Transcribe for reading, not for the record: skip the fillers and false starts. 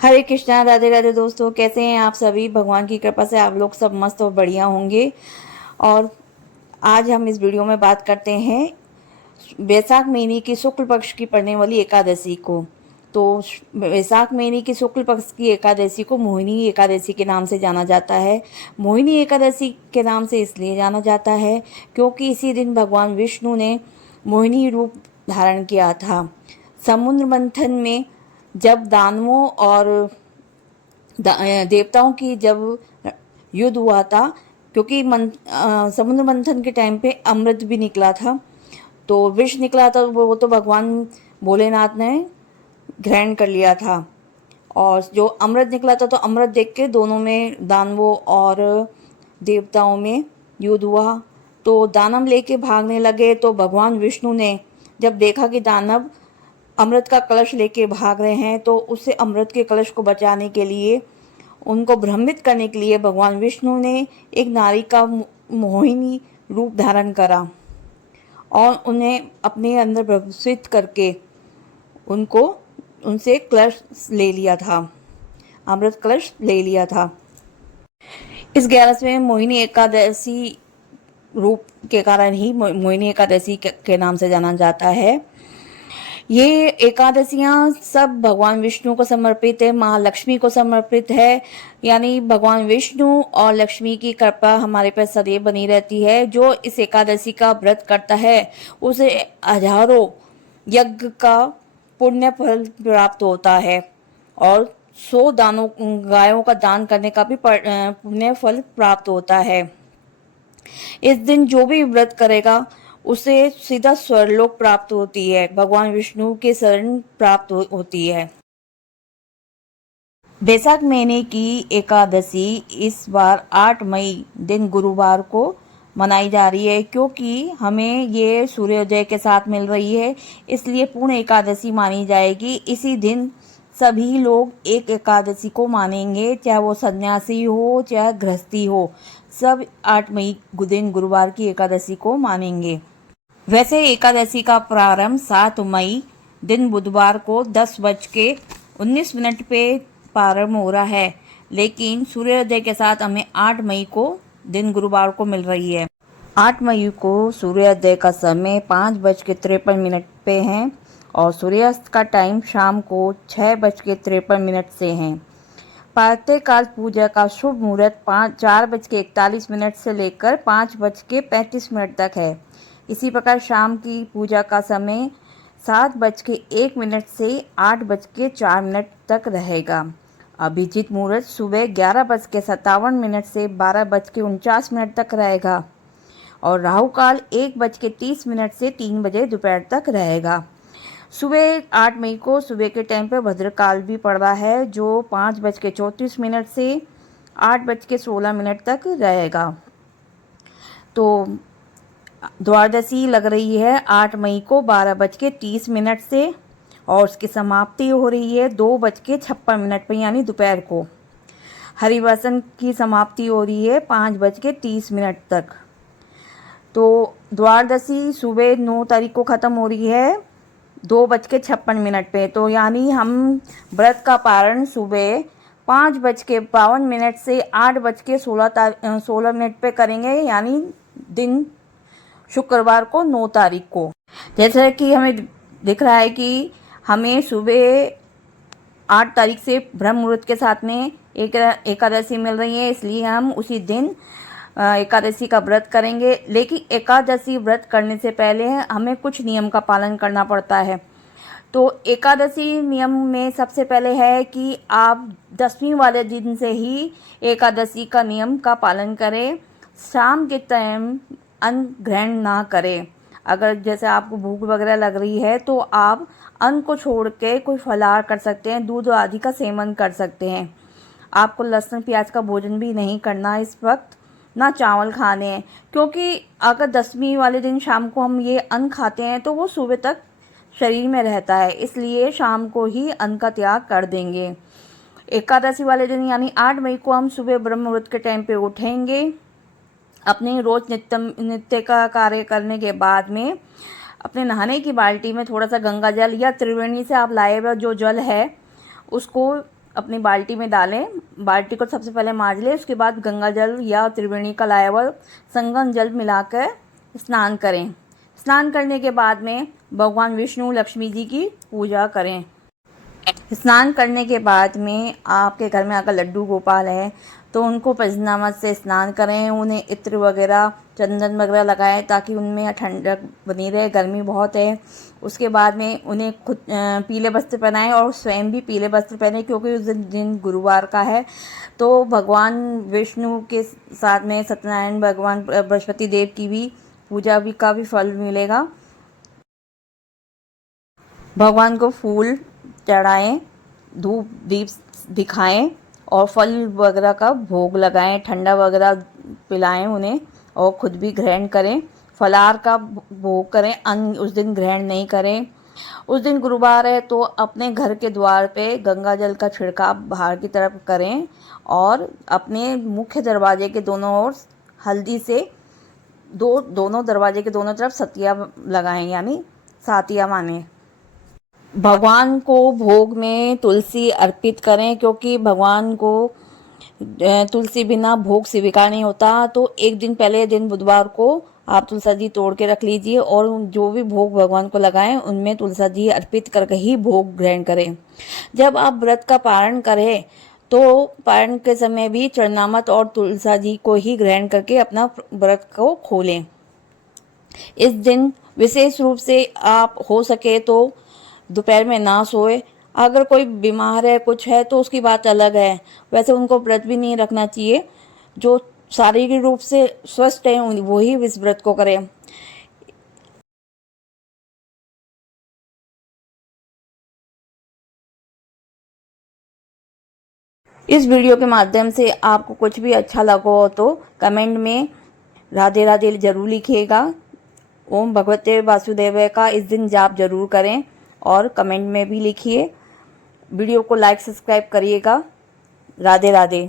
हरे कृष्णा, राधे राधे दोस्तों। कैसे हैं आप सभी? भगवान की कृपा से आप लोग सब मस्त और बढ़िया होंगे। और आज हम इस वीडियो में बात करते हैं वैशाख महीने की शुक्ल पक्ष की पड़ने वाली एकादशी को। तो वैशाख महीने की शुक्ल पक्ष की एकादशी को मोहिनी एकादशी के नाम से जाना जाता है। मोहिनी एकादशी के नाम से इसलिए जाना जाता है क्योंकि इसी दिन भगवान विष्णु ने मोहिनी रूप धारण किया था। समुद्र मंथन में जब दानवों और देवताओं की जब युद्ध हुआ था, क्योंकि समुद्र मंथन के टाइम पे अमृत भी निकला था, तो विष निकला था, वो तो भगवान भोलेनाथ ने ग्रहण कर लिया था। और जो अमृत निकला था, तो अमृत देख के दोनों में, दानवों और देवताओं में युद्ध हुआ। तो दानव लेके भागने लगे, तो भगवान विष्णु ने जब देखा कि दानव अमृत का कलश लेके भाग रहे हैं, तो उससे अमृत के कलश को बचाने के लिए, उनको भ्रमित करने के लिए भगवान विष्णु ने एक नारी का मोहिनी रूप धारण करा और उन्हें अपने अंदर प्रवेशित करके उनको उनसे कलश ले लिया था, अमृत कलश ले लिया था। इस 11वें मोहिनी एकादशी रूप के कारण ही मोहिनी एकादशी के नाम से जाना जाता है। ये एकादशियां सब भगवान विष्णु को समर्पित है, महालक्ष्मी को समर्पित है। यानी भगवान विष्णु और लक्ष्मी की कृपा हमारे पर सदैव बनी रहती है। जो इस एकादशी का व्रत करता है उसे हजारों यज्ञ का पुण्य फल प्राप्त होता है और 100 दानों गायों का दान करने का भी पुण्य फल प्राप्त होता है। इस दिन जो भी व्रत करेगा उसे सीधा स्वर्गलोक प्राप्त होती है, भगवान विष्णु के शरण प्राप्त होती है। वैशाख महीने की एकादशी इस बार 8 मई दिन गुरुवार को मनाई जा रही है, क्योंकि हमें ये सूर्योदय के साथ मिल रही है, इसलिए पूर्ण एकादशी मानी जाएगी। इसी दिन सभी लोग एक एकादशी को मानेंगे, चाहे वो सन्यासी हो चाहे गृहस्थी हो, सब 8 मई दिन गुरुवार की एकादशी को मानेंगे। वैसे एकादशी का प्रारंभ 7 मई दिन बुधवार को 10:19 पे प्रारंभ हो रहा है, लेकिन सूर्योदय के साथ हमें 8 मई को दिन गुरुवार को मिल रही है। 8 मई को सूर्योदय का समय 5:53 पे है और सूर्यास्त का टाइम शाम को 6:53 से है। प्रातःकाल पूजा का शुभ मुहूर्त 4:41 से लेकर 5:35 तक है। इसी प्रकार शाम की पूजा का समय 7:01 से 8:04 तक रहेगा। अभिजीत मुहूर्त सुबह 11:57 से 12:49 तक रहेगा और राहु काल 1:30 से 3 बजे दोपहर तक रहेगा। सुबह 8 मई को सुबह के टाइम पे भद्रकाल भी पड़ रहा है, जो 5:34 से 8:16 तक रहेगा। तो द्वादशी लग रही है 8 मई को 12:30 से और उसकी समाप्ति हो रही है 2:56 पे, यानी दोपहर को। हरिवासन की समाप्ति हो रही है 5:30 तक। तो द्वादशी सुबह 9 तारीख को ख़त्म हो रही है 2:56 पे। तो यानी हम व्रत का पारण सुबह 5:52 से 8:16 पे करेंगे, यानी दिन शुक्रवार को 9 तारीख को। जैसा कि हमें दिख रहा है कि हमें सुबह 8 तारीख से ब्रह्म मुहूर्त के साथ में एक एकादशी मिल रही है, इसलिए हम उसी दिन एकादशी का व्रत करेंगे। लेकिन एकादशी व्रत करने से पहले हमें कुछ नियम का पालन करना पड़ता है। तो एकादशी नियम में सबसे पहले है कि आप 10वीं वाले दिन से ही एकादशी का नियम का पालन करें। शाम के टाइम अन्न ग्रहण ना करें। अगर जैसे आपको भूख वगैरह लग रही है तो आप अन्न को छोड़ के कोई फलाहार कर सकते हैं, दूध आदि का सेवन कर सकते हैं। आपको लहसुन प्याज का भोजन भी नहीं करना इस वक्त, ना चावल खाने हैं, क्योंकि अगर 10वीं वाले दिन शाम को हम ये अन्न खाते हैं तो वो सुबह तक शरीर में रहता है, इसलिए शाम को ही अन्न का त्याग कर देंगे। एकादशी वाले दिन यानी 8 मई को हम सुबह ब्रह्म मुहूर्त के टाइम पे उठेंगे। अपने रोज नित्य का कार्य करने के बाद में अपने नहाने की बाल्टी में थोड़ा सा गंगा जल या त्रिवेणी से आप लाए हुए जो जल है उसको अपनी बाल्टी में डालें, बाल्टी को सबसे पहले मांज लें, उसके बाद गंगा जल या त्रिवेणी का लाया हुआ संगम जल मिलाकर स्नान करें। स्नान करने के बाद में भगवान विष्णु लक्ष्मी जी की पूजा करें। स्नान करने के बाद में आपके घर में अगर लड्डू गोपाल है तो उनको पंचनामत से स्नान करें, उन्हें इत्र वगैरह चंदन वगैरह लगाएं ताकि उनमें ठंडक बनी रहे, गर्मी बहुत है। उसके बाद में उन्हें खुद पीले वस्त्र पहनाएं और स्वयं भी पीले वस्त्र पहने, क्योंकि उस दिन गुरुवार का है। तो भगवान विष्णु के साथ में सत्यनारायण भगवान बृहस्पति देव की भी पूजा भी का भी फल मिलेगा। भगवान को फूल चढ़ाएं, धूप दीप दिखाएं और फल वगैरह का भोग लगाएं, ठंडा वगैरह पिलाएं उन्हें और खुद भी ग्रहण करें। फलाहार का भोग करें, अन्न उस दिन ग्रहण नहीं करें। उस दिन गुरुवार है तो अपने घर के द्वार पे गंगा जल का छिड़काव बाहर की तरफ करें और अपने मुख्य दरवाजे के दोनों ओर हल्दी से दोनों दरवाजे के दोनों तरफ सतिया लगाएं, यानी सातिया माने। भगवान को भोग में तुलसी अर्पित करें, क्योंकि भगवान को तुलसी बिना भोग स्वीकार नहीं होता। तो एक दिन पहले दिन बुधवार को आप तुलसी जी तोड़ के रख लीजिए और जो भी भोग भगवान को लगाएं उनमें तुलसी जी अर्पित करके ही भोग ग्रहण करें। जब आप व्रत का पारण करें तो पारण के समय भी चरणामृत और तुलसी जी को ही ग्रहण करके अपना व्रत को खोलें। इस दिन विशेष रूप से आप हो सके तो दोपहर में ना सोए। अगर कोई बीमार है कुछ है तो उसकी बात अलग है, वैसे उनको व्रत भी नहीं रखना चाहिए। जो शारीरिक रूप से स्वस्थ है वही इस व्रत को करें। इस वीडियो के माध्यम से आपको कुछ भी अच्छा लगा हो तो कमेंट में राधे राधे जरूर लिखिएगा। ओम भगवते वासुदेव का इस दिन जाप जरूर करें और कमेंट में भी लिखिए। वीडियो को लाइक सब्सक्राइब करिएगा। राधे राधे।